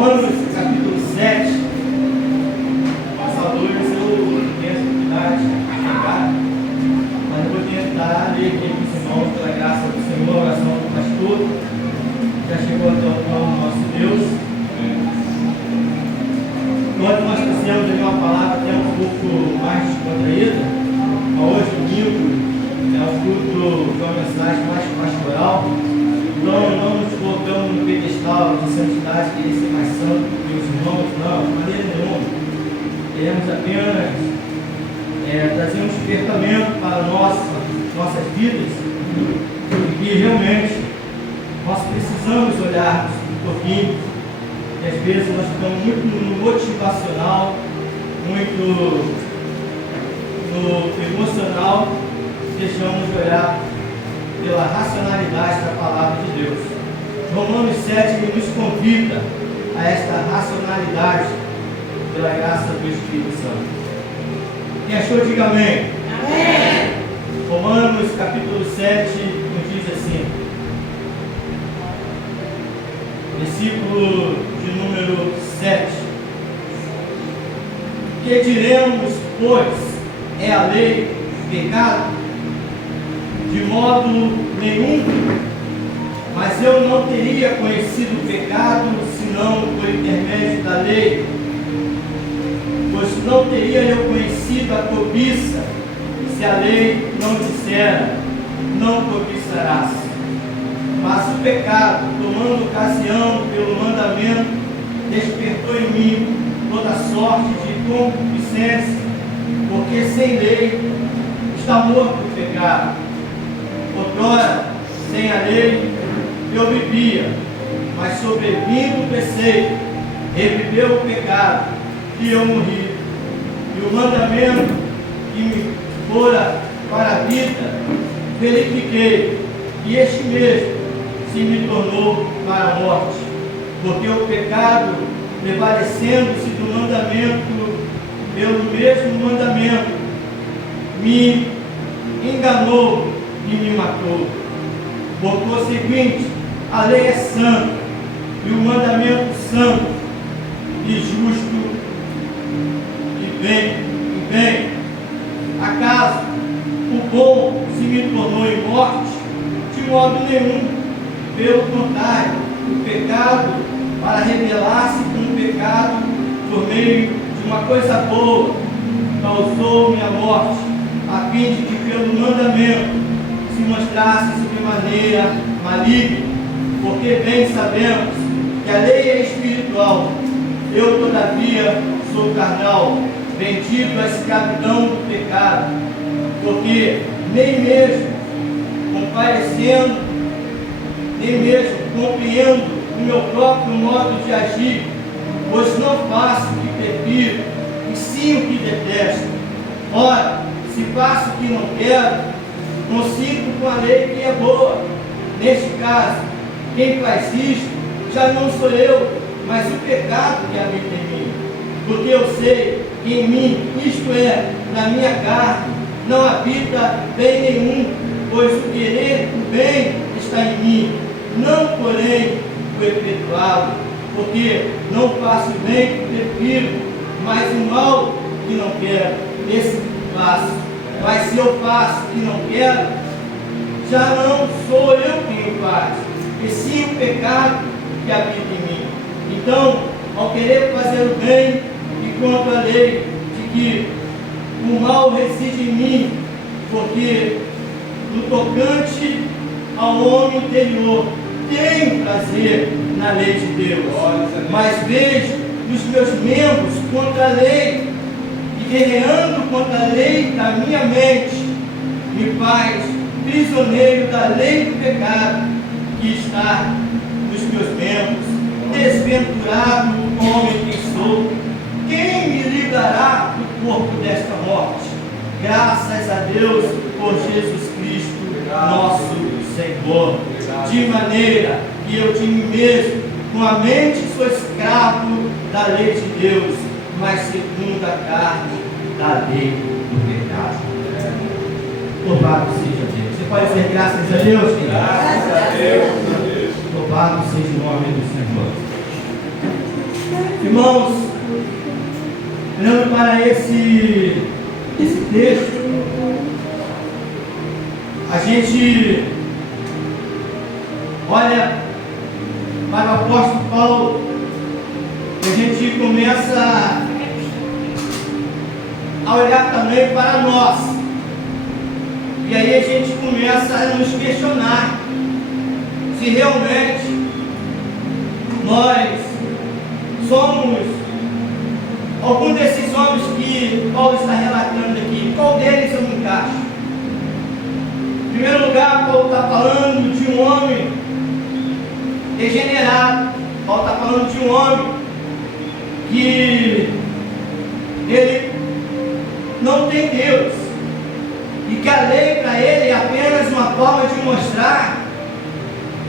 Romanos capítulo 7. Passadores, eu tenho essa dificuldade de chegar, mas eu vou tentar ler aqui com os irmãos, pela graça do Senhor, a oração do pastor. Já chegou até o trono do nosso Deus. Enquanto nós trouxemos ali uma palavra até um pouco mais descontraída, hoje, domingo, é o culto de uma mensagem mais pastoral. Então, não nos colocamos no pedestal de santidade, querer ser mais santo que os irmãos, não, de maneira nenhuma. Queremos apenas trazer um despertamento para nossas vidas, e que realmente nós precisamos olhar um pouquinho, e às vezes nós ficamos muito no motivacional, muito no emocional, deixamos de olhar pela racionalidade da palavra de Deus. Romanos 7 ele nos convida a esta racionalidade pela graça do Espírito Santo. Quem achou, diga amém. Amém. Romanos capítulo 7 nos diz assim, versículo de número 7: que diremos, pois, é a lei pecado? De modo nenhum, mas eu não teria conhecido o pecado senão por intermédio da lei, pois não teria eu conhecido a cobiça se a lei não dissera, não cobiçarás. Mas o pecado, tomando ocasião pelo mandamento, despertou em mim toda sorte de concupiscência, porque sem lei está morto o pecado. Outrora, sem a lei, eu vivia, mas sobrevindo o preceito, reviveu o pecado, e eu morri. E o mandamento que me fora para a vida, verifiquei, e este mesmo se me tornou para a morte, porque o pecado, prevalecendo-se do mandamento, pelo mesmo mandamento, me enganou e me matou. Por conseguinte, a lei é santa, e o mandamento santo, e justo, e bem. Acaso o bom se me tornou em morte? De modo nenhum. Pelo contrário, o pecado, para rebelar-se com o pecado, por meio de uma coisa boa, causou-me a morte, a fim de que pelo mandamento se mostrasse sobremaneira maligno, porque bem sabemos que a lei é espiritual, eu todavia sou carnal, vendido à escravidão do pecado, porque nem mesmo comparecendo, nem mesmo compreendo o meu próprio modo de agir, pois não faço o que prefiro, e sim o que detesto. Ora, se faço o que não quero, consigo com a lei que é boa. Neste caso, quem faz isto já não sou eu, mas o pecado que habita em mim. Porque eu sei que em mim, isto é, na minha carne, não habita bem nenhum, pois o querer o bem está em mim, não porém o efetuá-lo, porque não faço o bem que prefiro, mas o mal que não quero, esse faço. Mas se eu faço o que não quero, já não sou eu quem o faz, e sim o pecado que habita em mim. Então, ao querer fazer o bem, e contra a lei de que o mal reside em mim, porque no tocante ao homem interior tenho prazer na lei de Deus, mas vejo nos meus membros contra a lei, e guerreando contra a lei da minha mente, me faz prisioneiro da lei do pecado que está nos meus membros. Desventurado homem que sou, quem me livrará do corpo desta morte? Graças a Deus por Jesus Cristo, nosso Senhor. De maneira que eu de mim mesmo, com a mente, sou escravo da lei de Deus, mas segundo a carne, da lei do pecado. Louvado seja Deus. Você pode dizer graças a Deus? Querido? Graças a Deus. Louvado seja o nome do Senhor. Irmãos, olhando para esse texto, a gente olha para o apóstolo Paulo e a gente começa a olhar também para nós. E aí a gente começa a nos questionar se realmente nós somos algum desses homens que Paulo está relatando aqui. Qual deles eu me encaixo? Em primeiro lugar, Paulo está falando de um homem degenerado. Paulo está falando de um homem que ele não tem Deus e que a lei para ele é apenas uma forma de mostrar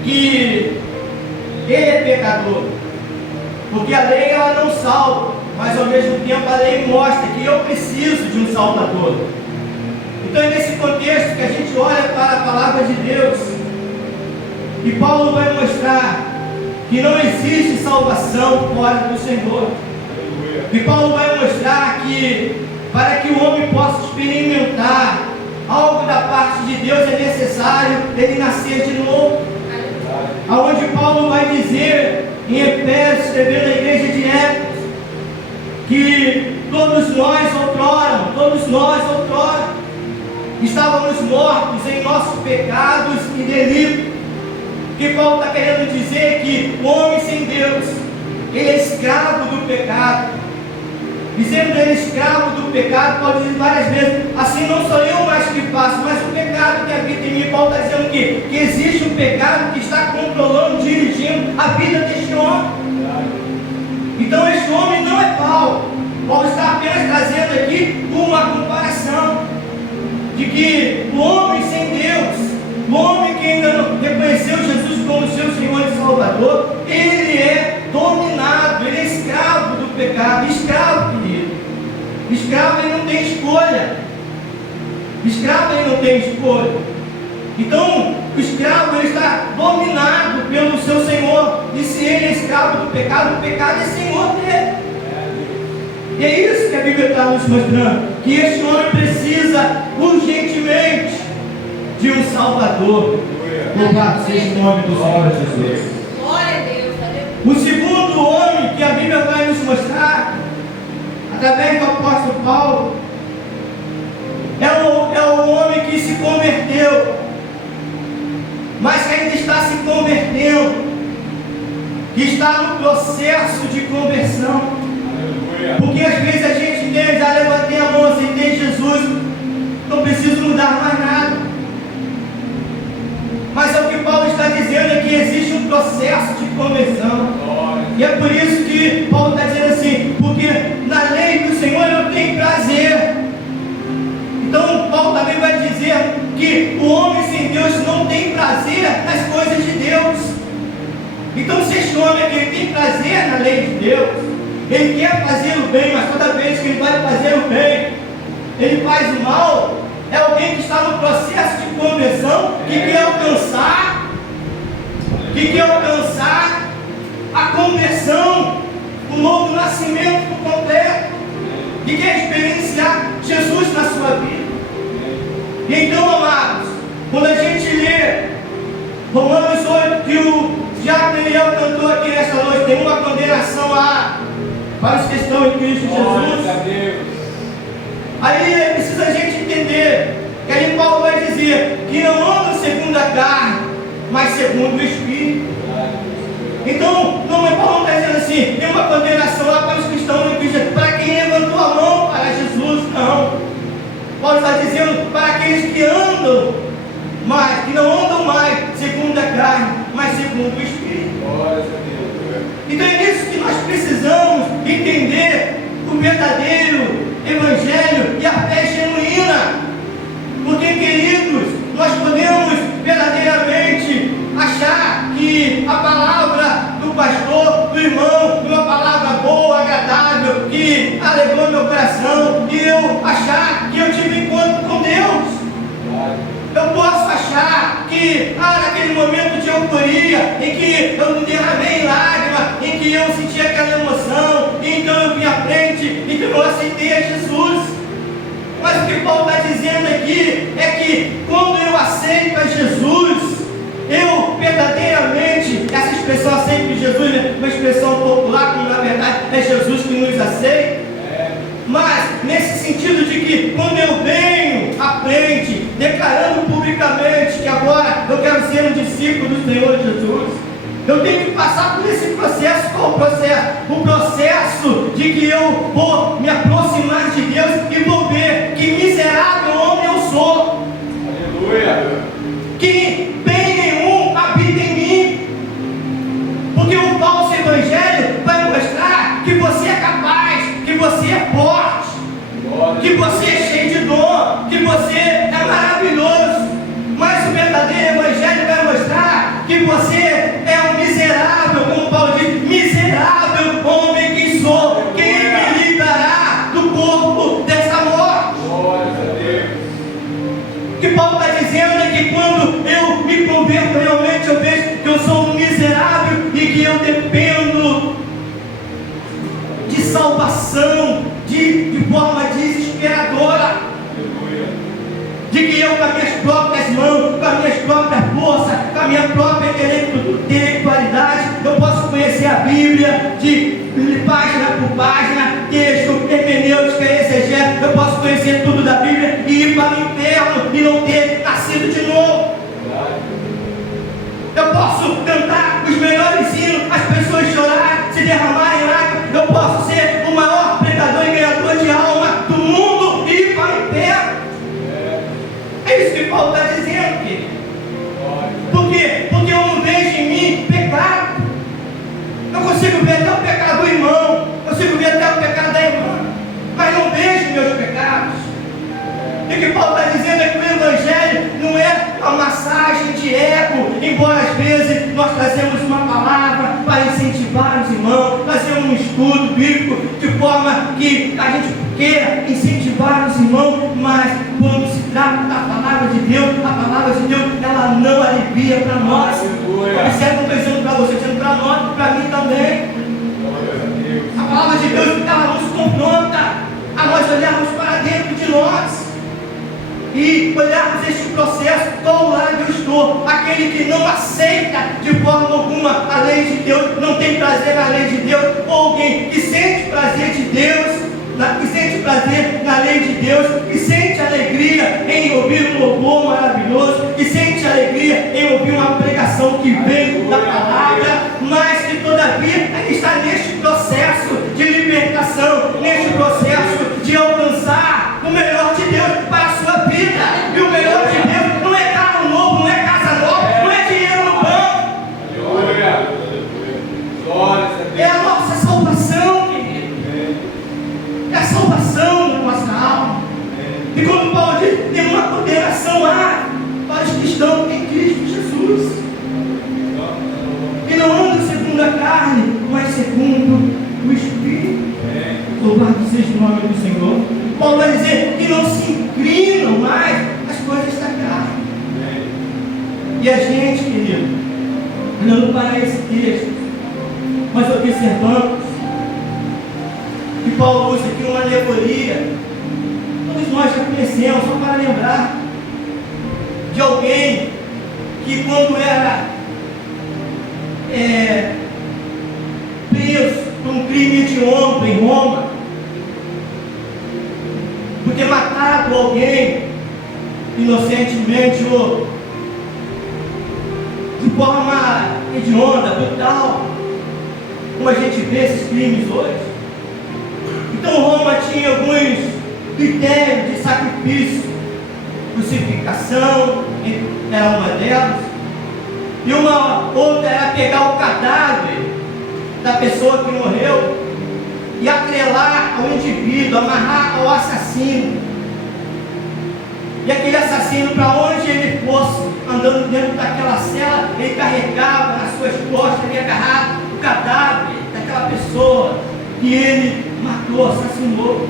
que ele é pecador, porque a lei ela não salva, mas ao mesmo tempo a lei mostra que eu preciso de um Salvador. Então é nesse contexto que a gente olha para a palavra de Deus e Paulo vai mostrar que não existe salvação fora do Senhor. E Paulo vai mostrar que para que o homem possa experimentar algo da parte de Deus é necessário ele nascer de novo. Aonde Paulo vai dizer em Efésios, escrevendo à igreja de Éfeso, que todos nós outrora estávamos mortos em nossos pecados e delitos. Que Paulo está querendo dizer que o homem sem Deus, ele é escravo do pecado. Dizendo que ele é escravo do pecado, Paulo diz várias vezes, assim não sou eu mais que faço, mas o pecado que habita em mim. Paulo está dizendo que existe um pecado que está controlando, dirigindo a vida deste homem. Então este homem não é Paulo. Paulo está apenas trazendo aqui uma comparação de que o homem sem Deus, o homem que ainda não reconheceu Jesus como seu Senhor e Salvador, ele é dominado, ele é escravo do pecado. Escravo, querido. Escravo, ele não tem escolha. Escravo, ele não tem escolha. Então, o escravo, ele está dominado pelo seu Senhor. E se ele é escravo do pecado, o pecado é senhor dele. E é isso que a Bíblia está nos mostrando, que este homem precisa urgentemente de um Salvador. Louvado seja o nome do Senhor Jesus. Glória a Deus. O segundo homem que a Bíblia vai nos mostrar, através do apóstolo Paulo, é o homem que se converteu, mas que ainda está se convertendo, que está no processo de conversão. Porque às vezes a gente entende, levantei a mão, aceitei Jesus, não preciso mudar mais nada. Mas é o que Paulo está dizendo, é que existe um processo de conversão. E é por isso que Paulo está dizendo assim, porque na lei do Senhor eu tenho prazer. Então Paulo também vai dizer que o homem sem Deus não tem prazer nas coisas de Deus. Então se este homem aqui ele tem prazer na lei de Deus, ele quer fazer o bem, mas toda vez que ele vai fazer o bem, ele faz o mal. É alguém que está no processo de conversão, que quer alcançar a conversão, o novo nascimento completo, que quer experienciar Jesus na sua vida. E então, amados, quando a gente lê Romanos 8, que o Diácono Eliel cantou aqui nesta noite, tem uma condenação lá para os que estão em Cristo Jesus. Aí precisa a gente entender que aí Paulo vai dizer que não anda segundo a carne, mas segundo o Espírito. Então, Paulo não está dizendo assim, tem uma condenação lá para os que estão em Cristo, para quem levantou a mão para Jesus, não. Paulo está dizendo para aqueles que andam, mas que não andam mais segundo a carne, mas segundo o Espírito. Então é isso que nós precisamos entender o verdadeiro Evangelho e a fé genuína. Porque, queridos, nós podemos verdadeiramente achar que a palavra do pastor, do irmão, uma palavra boa, agradável, que alegrou meu coração, e eu achar que eu tive encontro com Deus. Eu posso achar que naquele momento de euforia, em que eu me derramei em lágrimas, em que eu senti aquela emoção, eu aceitei a Jesus. Mas o que Paulo está dizendo aqui é que quando eu aceito a Jesus, eu verdadeiramente, essa expressão aceito de Jesus é uma expressão popular, como na verdade é Jesus que nos aceita. Mas nesse sentido de que quando eu venho à frente, declarando publicamente que agora eu quero ser um discípulo do Senhor Jesus, eu tenho que passar por esse processo. Qual o processo? O processo de que eu vou me aproximar de Deus e vou ver que miserável homem eu sou. Aleluia! Que bem nenhum habita em mim. Porque o falso evangelho vai mostrar que você é capaz, que você é forte, que você é cheio de dom, que você é maravilhoso. Mas o verdadeiro evangelho vai mostrar que você é um miserável, como Paulo diz, miserável homem que sou. Quem me livrará do corpo dessa morte? Glória a Deus. O que Paulo está dizendo é que quando eu me converto, realmente eu vejo que eu sou um miserável e que eu dependo de salvação de forma desesperadora. De que eu, com as minhas próprias mãos, com as minhas próprias forças, com a minha própria intelectualidade, eu posso conhecer a Bíblia de página por página, texto, hermenêutica, exegese. Eu posso conhecer tudo da Bíblia e ir para o inferno e não ter nascido de novo. Eu posso cantar os melhores hinos, as pessoas chorarem, se derramarem lágrimas. Eu posso ser o maior pregador e ganhador de alma do mundo e ir para o inferno. É isso que Paulo está dizendo, querido. Por quê? Porque eu não vejo em mim pecado. Eu consigo ver até o pecado do irmão, consigo ver até o pecado da irmã, mas não vejo meus pecados. E o que Paulo está dizendo é que o Evangelho não é uma massagem de ego, embora às vezes nós trazemos uma palavra para incentivar os irmãos, fazer um estudo bíblico de forma que a gente queira incentivar os irmãos, mas quando se trata da palavra de Deus, a palavra de Deus, ela não alivia para nós. Observe, não estou dizendo para você, dizendo para nós, para mim também. A palavra de Deus, ela nos confronta a nós olharmos para dentro de nós e olharmos este processo, qual lado eu estou. Aquele que não aceita de forma alguma a lei de Deus, não tem prazer na lei de Deus, ou alguém que sente prazer de Deus, que sente prazer na lei de Deus, que sente alegria em ouvir um louvor maravilhoso, que sente alegria em ouvir uma pregação que vem da palavra, mas que todavia está neste processo de libertação, neste processo de alcançar o melhor de Deus para a sua vida. E o melhor de Deus não é carro novo, não é casa nova, não é dinheiro no banco. É a nossa salvação, querido. É a salvação da nossa alma. E quando Paulo diz, tem uma condenação lá para os que estão em Cristo Jesus, que não andam segundo a carne, mas segundo o Espírito. Louvado seja o nome do Senhor. Paulo vai dizer que não se inclinam mais às coisas da carne. E a gente, querido, olhando para esse texto, nós observamos que Paulo usa aqui uma alegoria. Todos nós já conhecemos, só para lembrar de alguém que quando era preso por um crime hediondo em Roma, por ter matado alguém inocentemente ou de forma hedionda, brutal, como a gente vê esses crimes hoje. Então Roma tinha alguns critérios de sacrifício. Crucificação era uma delas, e uma outra era pegar o cadáver da pessoa que morreu e atrelar ao indivíduo, amarrar ao assassino. E aquele assassino, para onde ele fosse, andando dentro daquela cela, ele carregava nas suas costas, ele agarrava o cadáver daquela pessoa que ele matou, assassinou.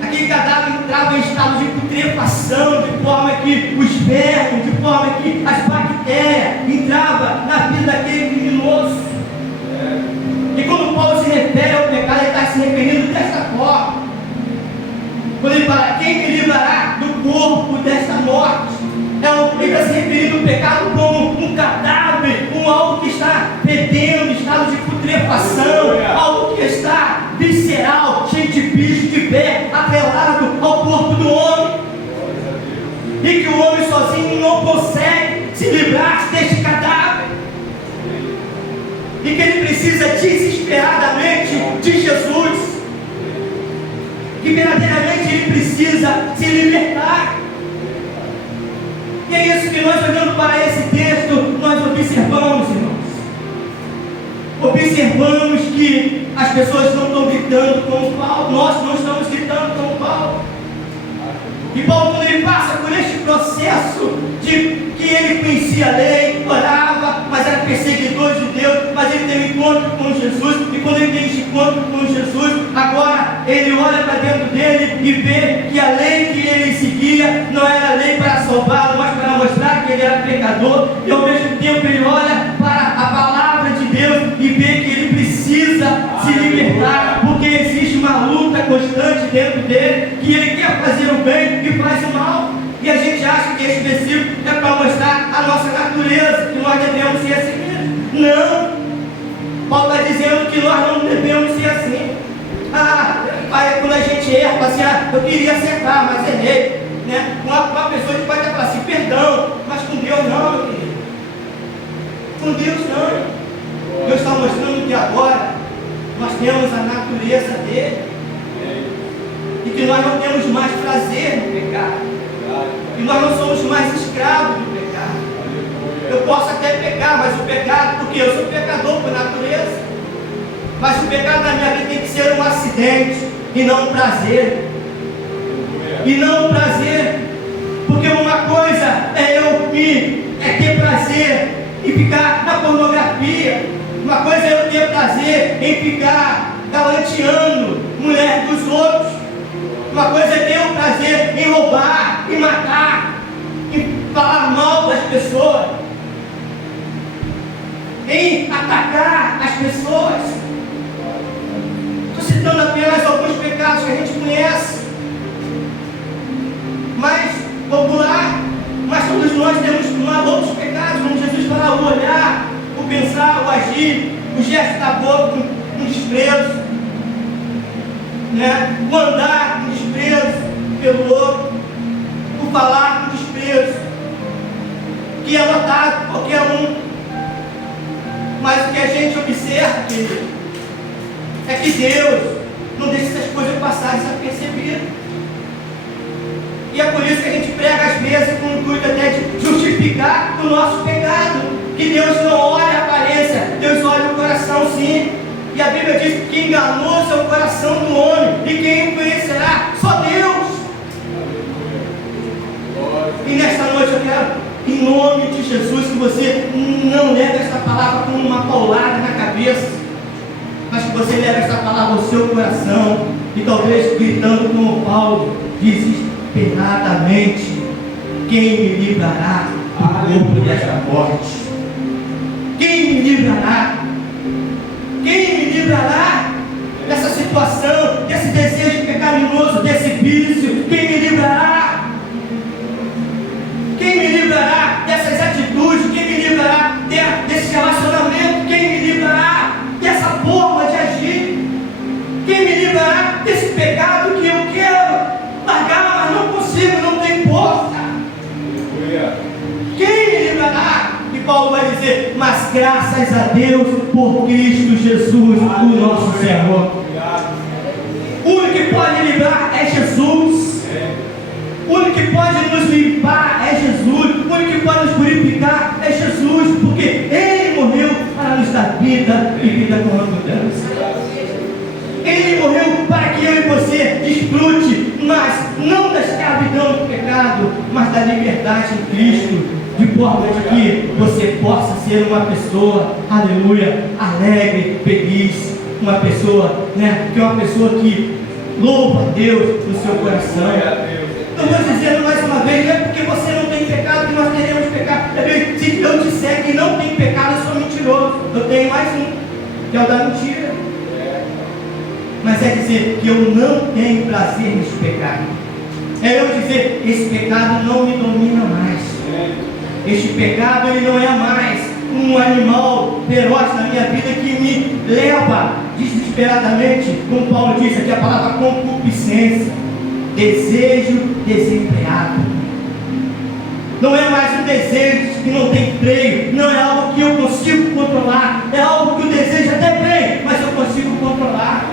Aquele cadáver entrava em estado de putrefação, de forma que os vermes, de forma que as bactérias entravam na vida daquele criminoso. E quando Paulo se refere ao pecado, Quando ele fala, quem me livrará do corpo desta morte? Ele está se referindo ao pecado como um cadáver, algo que está fedendo, em estado de putrefação, algo que está visceral, cheio de bicho, de pé, atrelado ao corpo do homem. E que o homem sozinho não consegue se livrar deste cadáver. E que ele precisa desesperadamente de Jesus. Que verdadeiramente ele precisa se libertar. E é isso que nós, olhando para esse texto, nós observamos, irmãos. Observamos que as pessoas não estão gritando como Paulo, nós não estamos gritando como Paulo. E Paulo, quando ele passa por este processo de que ele conhecia a lei, orava, mas era perseguidor de Deus, mas ele teve encontro com Jesus, e quando ele tem esse encontro com Jesus, agora ele olha para dentro dele e vê que a lei que ele seguia não era lei para salvá-lo, mas para mostrar que ele era pecador, e ao mesmo tempo ele olha para a palavra de Deus e vê que ele precisa se libertar, porque existe uma luta constante dentro dele, que ele quer fazer o bem e faz o mal. E a gente acha que esse versículo é para mostrar a nossa natureza, que nós devemos ser assim mesmo. Não! Paulo está dizendo que nós não devemos ser assim. Quando a gente erra, assim, eu queria acertar, mas errei. Né? Uma pessoa que pode até falar assim, perdão, mas com Deus não, meu querido. Com Deus não. Deus está mostrando que agora nós temos a natureza dele. E que nós não temos mais prazer no pecado. E nós não somos mais escravos do pecado. Eu posso até pecar, mas o pecado, porque eu sou pecador por natureza. Mas o pecado na minha vida tem que ser um acidente e não um prazer. E não um prazer. Porque uma coisa é ter prazer em ficar na pornografia. Uma coisa é eu ter prazer em ficar galanteando mulher dos outros. Uma coisa é ter o prazer em roubar, em matar, em falar mal das pessoas, em atacar as pessoas. Estou citando apenas alguns pecados que a gente conhece, mais popular, mas todos nós temos outros pecados, como Jesus fala, o olhar, o pensar, o agir, o gesto da boca com desprezo. Né? O andar com desprezo pelo outro, o falar com desprezo, que é notado por qualquer um, mas o que a gente observa, querido, é que Deus não deixa essas coisas passarem desapercebidas. E é por isso que a gente prega às vezes com o intuito até de justificar o nosso pecado, que Deus não olha a aparência, Deus olha o coração sim. E a Bíblia diz que enganoso é o coração do homem, e quem o conhecerá? Só Deus. E nesta noite eu quero, em nome de Jesus, que você não leve esta palavra como uma paulada na cabeça, mas que você leve esta palavra ao seu coração, e talvez gritando como Paulo, desesperadamente, quem me livrará do corpo desta morte? Quem me livrará? Quem me livrará dessa situação, desse desejo pecaminoso, desse vício? Quem me livrará? Quem me livrará dessas atitudes? Quem me livrará desse relacionamento? Quem me livrará dessa forma de agir? Quem me livrará desse pecado que eu quero largar, mas não consigo, não tem força? Quem me livrará? E Paulo vai dizer, mas graças a Deus por Cristo Jesus, o nosso Senhor. O único que pode livrar é Jesus. O único que pode nos limpar é Jesus. O único que pode nos purificar é Jesus, porque Ele morreu para nos dar vida e vida com abundância. Ele morreu para que eu e você desfrute, mas não da escravidão do pecado, mas da liberdade em Cristo, de forma de que você possa ser uma pessoa, aleluia, alegre, feliz, uma pessoa, né, que é uma pessoa que louva a Deus no seu coração. Eu vou dizendo mais uma vez, não é porque você não tem pecado que nós teremos pecado. Se eu disser que não tem pecado, eu sou mentiroso. Eu tenho mais um, que é o da mentira. Mas é dizer que eu não tenho prazer nesse pecado. É eu dizer, esse pecado não me domina mais. Este pecado, ele não é mais um animal feroz na minha vida que me leva desesperadamente, como Paulo disse aqui, a palavra concupiscência, desejo desenfreado. Não é mais um desejo que não tem freio, não é algo que eu consigo controlar, é algo que o desejo até vem, mas eu consigo controlar.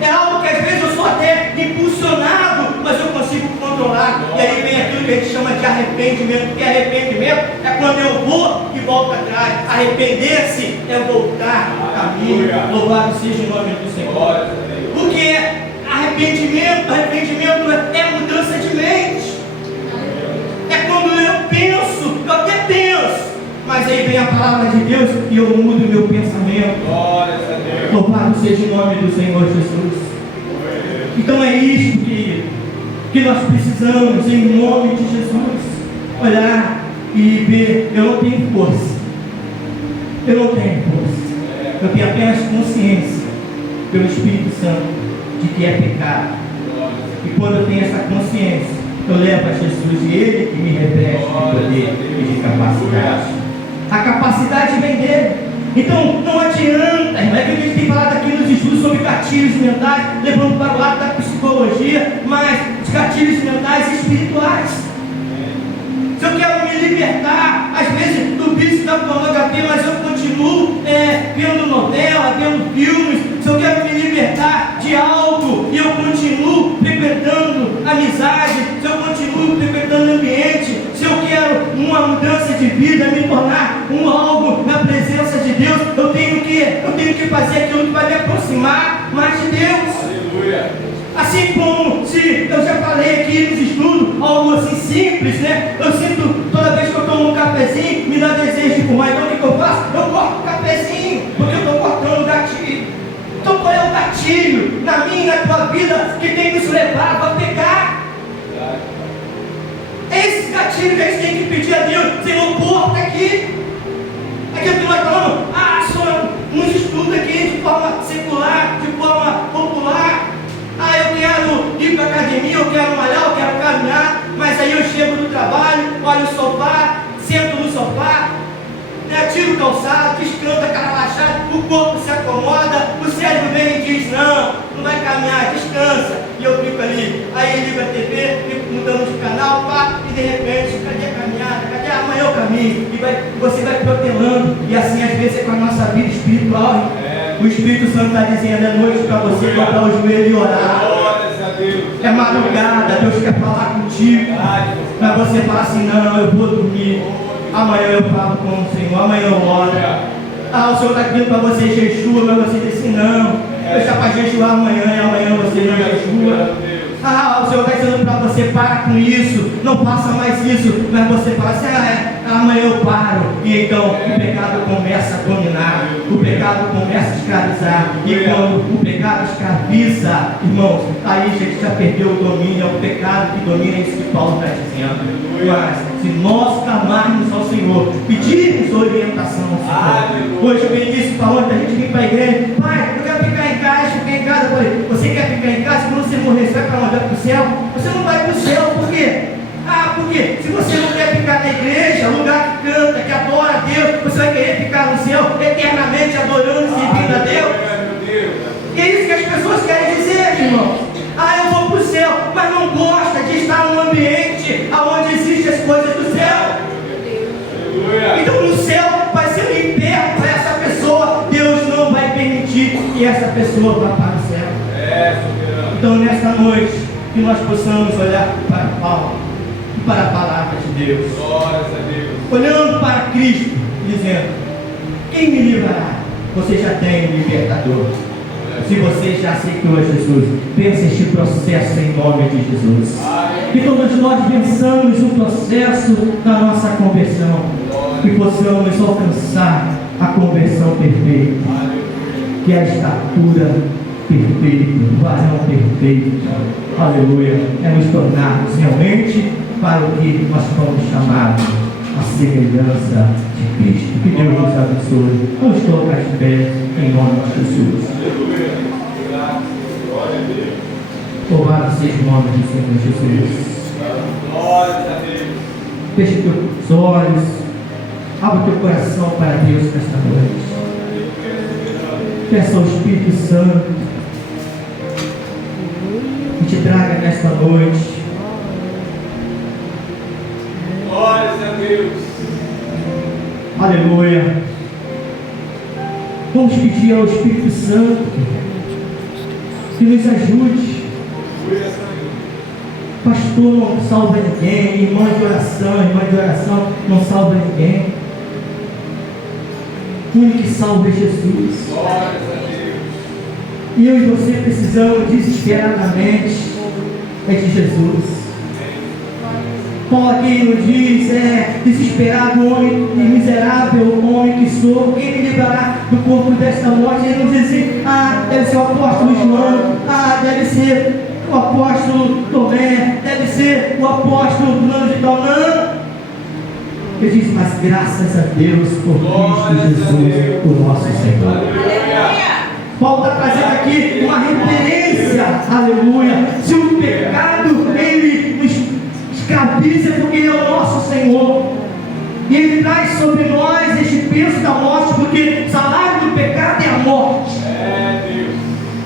É algo que às vezes eu sou até impulsionado, mas eu consigo controlar. E aí vem aquilo que a gente chama de arrependimento, porque arrependimento é quando eu vou e volto atrás. Arrepender-se é voltar ao caminho. Louvado seja o nome do Senhor. O que é arrependimento? Arrependimento é mudança de mente. É quando eu penso, eu até penso, mas aí vem a palavra de Deus e eu mudo o meu pensamento. Louvado seja o nome do Senhor Jesus. Então é isto, querido, que nós precisamos, em nome de Jesus, olhar e ver. Eu não tenho força, eu tenho apenas consciência pelo Espírito Santo de que é pecado. E quando eu tenho essa consciência, eu levo a Jesus e Ele que me reveste de poder e de capacidade. A capacidade vem dele. Então não adianta, irmão, é que a gente tem falado aqui nos estudos sobre gatilhos mentais, levando para o lado da psicologia, mas os gatilhos mentais espirituais. Se eu quero me libertar, às vezes, do vício da pornografia, mas eu continuo vendo novela, vendo filmes. Se eu quero me libertar de algo e eu continuo frequentando amizade, se eu continuo frequentando ambiente, se eu quero uma mudança de vida, me tornar algo na presença de Deus, eu tenho que fazer aquilo que vai me aproximar mais de Deus. Aleluia. Assim como se eu já falei aqui nos estudos, algo assim simples, né? Eu sinto toda vez que eu tomo um cafezinho, me dá desejo de fumar. Então o que eu faço? Eu corto o cafezinho, porque eu estou cortando o gatilho. Então qual é o gatilho na minha e na tua vida que tem nos levado a pecar? É esse gatilho que a gente tem que pedir a Deus. Senhor, corta aqui. Aquilo que nós falamos, só nos estudos aqui de forma secular, de forma popular. Eu quero ir para a academia, eu quero malhar, eu quero caminhar, mas aí eu chego do trabalho, olho o sofá, sento no sofá, tiro o calçado, descansa, cara relaxada, o corpo se acomoda, o cérebro vem e diz, não vai caminhar, descansa, e eu fico ali, aí ligo a TV, fico mudando de canal, e de repente, cadê a caminhada, cadê amanhã eu caminho, e você vai protelando, e assim às vezes é com a nossa vida espiritual, o Espírito Santo está dizendo, é noite para você dobrar o joelho e orar. É madrugada, Deus quer falar contigo. Mas você fala assim, não, eu vou dormir. Amanhã eu falo com o Senhor, amanhã eu oro. O Senhor está pedindo para você jejua, mas você diz assim, não, eu já para jejuar amanhã e amanhã você não jejua. O Senhor está dizendo para você, para com isso, não faça mais isso, mas você fala assim, amanhã eu paro, e então o pecado começa a dominar, o pecado começa a escravizar, e quando o pecado escraviza, irmãos, aí a gente já perdeu o domínio, é o pecado que domina, é isso que Paulo está dizendo. Mas se nós clamarmos ao Senhor, pedirmos orientação ao Senhor, hoje eu disse para ontem, a gente vem para a igreja, pai, eu quero ficar em casa, eu falei, você quer ficar em casa? Quando você morrer, você vai para onde? Vai para o céu? Você não vai para o céu, por quê? Porque se você não quer ficar na igreja, lugar que canta, que adora a Deus, você vai querer ficar no céu eternamente adorando e servindo a Deus. E é isso que as pessoas querem dizer, irmãos. Eu vou para o céu, mas não gosta de estar num ambiente onde existem as coisas do céu. Então no céu vai ser um inferno para essa pessoa. Deus não vai permitir que essa pessoa vá para o céu. Então nesta noite, que nós possamos olhar para Paulo, para a palavra de Deus, olhando para Cristo, dizendo, quem me livrará? Você já tem um libertador. Se você já aceitou a Jesus, vença este processo em nome de Jesus. Que todos nós vençamos o processo da nossa conversão e possamos alcançar a conversão perfeita, que é a estatura perfeita, o varão perfeito. Aleluia. É nos tornarmos realmente para o que nós fomos chamados, a semelhança de Cristo. Que Deus nos abençoe. Vamos colocar de pé em nome de Jesus. Aleluia. Glória a Deus. Louvado seja o nome do Senhor Jesus. Glória a Deus. Feche teus olhos, abra teu coração para Deus nesta noite. Peça ao Espírito Santo que te traga nesta noite. Glória a Deus. Aleluia. Vamos pedir ao Espírito Santo que nos ajude. Pastor não salva ninguém, irmã de oração não salva ninguém. O único que salva é Jesus. Glória a Deus. E eu e você precisamos desesperadamente de Jesus. Paulo aqui nos diz, desesperado homem e miserável homem que sou, quem me livrará do corpo desta morte? Ele não diz assim, deve ser o apóstolo João, deve ser o apóstolo Tomé, deve ser o apóstolo fulano de tal. Não! Ele diz, mas graças a Deus por Cristo Jesus, o nosso Senhor. Aleluia. Paulo está trazendo aqui uma referência, aleluia. Se o pecado ele nos escraviza, porque ele é o nosso Senhor, e ele traz sobre nós este peso da morte, porque o salário do pecado é a morte.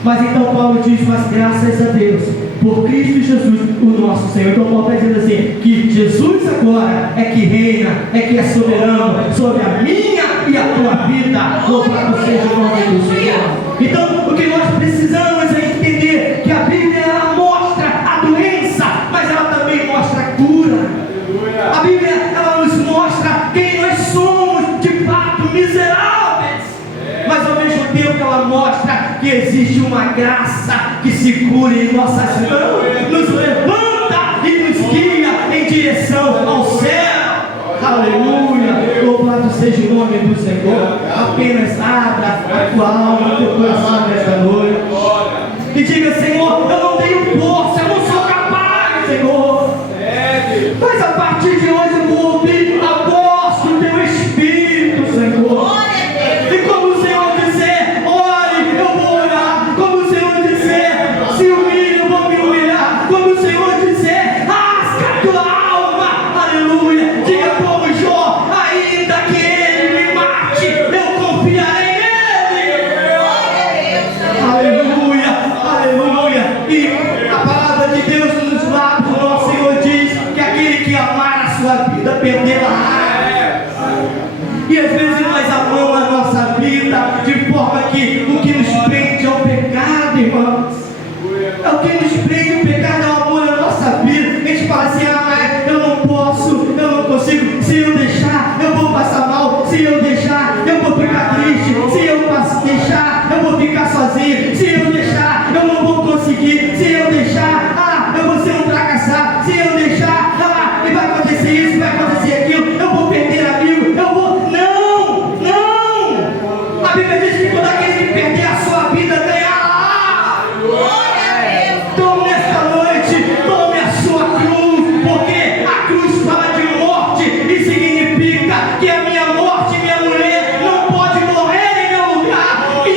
Mas então Paulo diz, mas graças a Deus por Cristo Jesus, o nosso Senhor. Então Paulo está dizendo assim, que Jesus agora é que reina, é que é soberano sobre a minha e a tua vida. Louvado seja o nome do Senhor. Então o que nós precisamos é entender que a Bíblia ela mostra a doença, mas ela também mostra a cura. A Bíblia ela nos mostra quem nós somos de fato, miseráveis, mas ao mesmo tempo ela mostra que existe uma graça que se cura em nossas mãos, nos levanta e nos guia em direção ao céu. Aleluia, louvado seja o nome do Senhor. Apenas abra a tua alma, o teu coração nesta noite e diga, Senhor, eu não tenho força, eu não sou capaz, Senhor, mas a partir de hoje eu vou ouvir a voz do teu Espírito, Senhor. E como o Senhor dizer, ore, eu vou orar. Como o Senhor dizer, se humilhe, eu vou me humilhar. Como o Senhor dizer, rasga a tua alma, aleluia. Diga como Jó, ainda que ele me mate, eu confiarei nele. Aleluia, aleluia. E a palavra de Deus nos lábios do nosso Senhor diz que aquele que amar a sua vida perderá. E às vezes nós amamos a nossa vida de forma que o que nos prende é o pecado, irmãos. É o que nos prende, o pecado é o amor à nossa vida. A gente fala assim, mas eu não posso, eu não consigo. Se eu deixar, eu vou passar mal. Se eu deixar, eu vou ficar triste. Se eu deixar, eu vou ficar sozinho. Se eu deixar, eu não vou conseguir. Se eu deixar, eu vou ser um fracassado. Se eu deixar, e vai acontecer isso, vai acontecer aquilo. Eu vou perder amigo, eu vou... A Bíblia diz que todo aquele que perder a sua vida ganhará. Então nesta noite, tome a sua cruz, porque a cruz fala de morte e significa que a minha morte, minha mulher, não pode morrer em meu lugar, e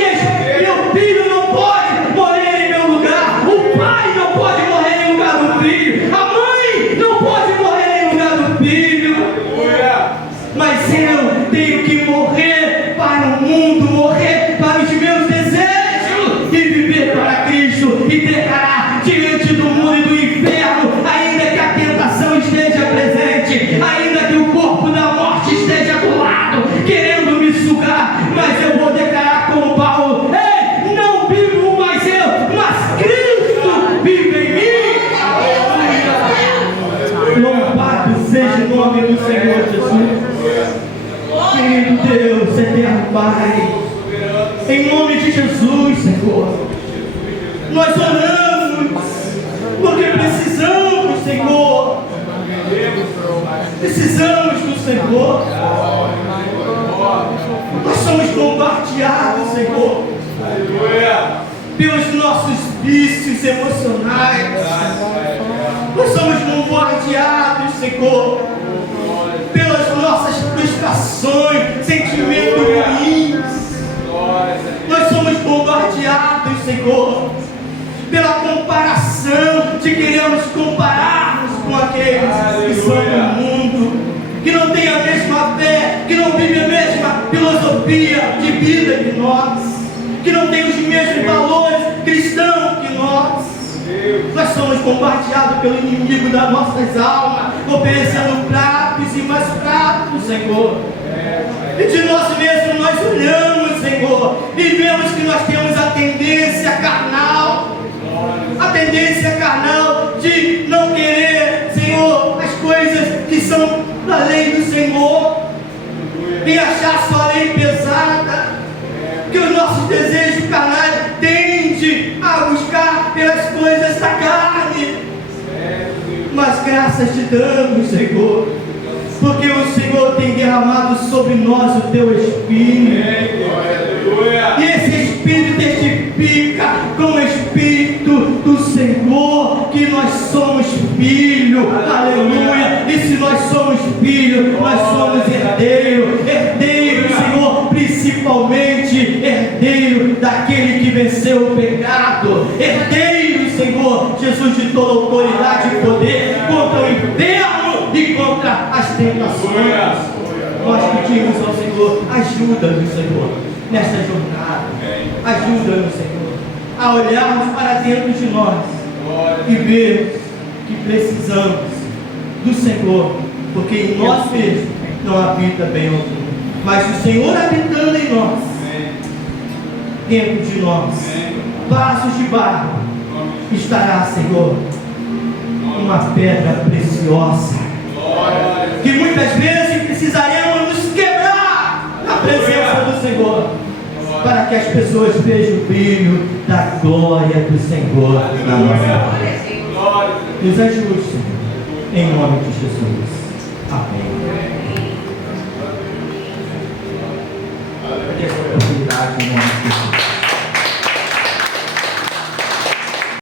meu filho não pode morrer em meu lugar, o pai não pode morrer em lugar do filho, a mãe não pode morrer em lugar do filho. Mas eu tenho que morrer para o mundo, morrer para os meus desejos e viver para Cristo e declarar diante do mundo e do inferno, ainda que a tentação esteja presente, ainda que o corpo da morte esteja do lado, querendo me sugar, mas eu vou declarar como Paulo, ei, não vivo mais eu, mas Cristo vive em mim. Louvado seja o nome do Senhor Jesus. Querido Deus, eterno Pai, em nome de Jesus, Senhor, nós oramos, porque precisamos, Senhor, precisamos do Senhor. Nós somos bombardeados, Senhor, pelos nossos vícios emocionais. Nós somos bombardeados, Senhor, pelas nossas frustrações, sentimentos ruins. Nós somos bombardeados, Senhor, pela comparação, se queremos comparar-nos com aqueles que são do mundo, que não têm a mesma fé, que não vivem a mesma filosofia de vida que nós, que não têm os mesmos valores cristãos que nós. Nós somos bombardeados pelo inimigo das nossas almas, oferecendo pratos e mais pratos, Senhor. E de nós mesmos nós olhamos, Senhor, e vemos que nós temos a tendência carnal de não querer, Senhor, as coisas que são da lei do Senhor, e achar só a lei pesada, que os nossos desejos carnais tendem a buscar pelas coisas da carne. Mas graças te damos, Senhor, porque o Senhor tem derramado sobre nós o teu Espírito, e esse Espírito testifica com o Espírito do Senhor que nós somos filhos, aleluia. E se nós somos filhos, nós somos herdeiros, Senhor, principalmente herdeiro daquele que venceu o pecado, herdeiro, Senhor, Jesus, de toda autoridade e poder contra o inferno e contra as tentações. Nós pedimos ao Senhor, ajuda-nos, Senhor, nesta jornada, ajuda-nos, Senhor, a olharmos para dentro de nós e ver que precisamos do Senhor, porque em nós mesmos não habita bem algum, mas o Senhor habitando em nós, dentro de nós, vasos de barro, estará, Senhor, uma pedra preciosa, que muitas vezes precisaremos nos quebrar na presença do Senhor, para que as pessoas vejam o brilho da glória do Senhor na nossa vida. Nos ajude, Senhor, em nome de Jesus. Amém. Essa oportunidade em nome de Jesus.